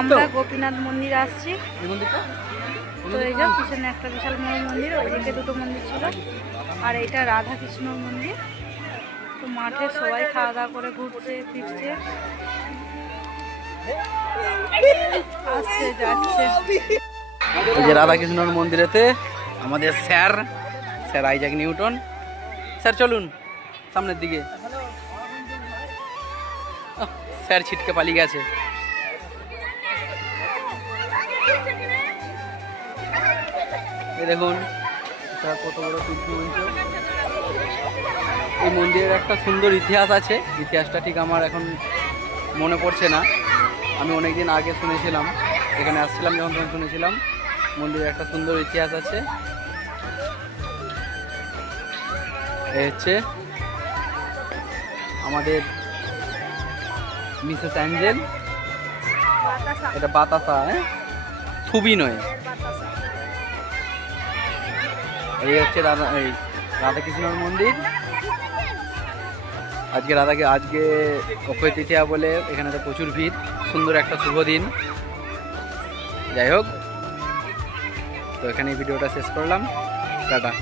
আমরা গোপীনাথ মন্দির আসছি। তো এই যে পিছনে একটা বিশাল বড় মন্দির ওইদিকে দুটো মন্দির ছিল। আর এইটা রাধা কৃষ্ণ মন্দির। তো মাঠে সবাই খাওয়া দাওয়া করে ঘুরছে ফিরছে। আসছে যাচ্ছে। এই যে রাধাকৃষ্ণর মন্দিরেতে আমাদের sir sir Isaac Newton. Sir চলুন সামনের দিকে। স্যার ছিটকে পালিয়ে গেছে। এই দেখুন, এটা কত বড় তুলসী মঞ্চ এই মন্দিরের একটা সুন্দর ইতিহাস আছে। ইতিহাসটা ঠিক আমার এখন মনে পড়ছে না। আমি অনেক দিন আগে শুনেছিলাম, এখানে আসছিলাম যখন তখন শুনেছিলাম, মন্দিরের একটা সুন্দর ইতিহাস আছে। এই হচ্ছে আমাদের মিসেস অ্যাঞ্জেল। এটা বাতাসা হ্যাঁ? থুবি নয়। এই হচ্ছে রাধা, এই রাধাকৃষ্ণর মন্দির। আজকে রাধাকে আজকে অক্ষয় তৃতীয়া বলে এখানে তো প্রচুর ভিড়। সুন্দর একটা শুভ দিন। যাই হোক, তো এখানে ভিডিওটা শেষ করলাম। টাটা।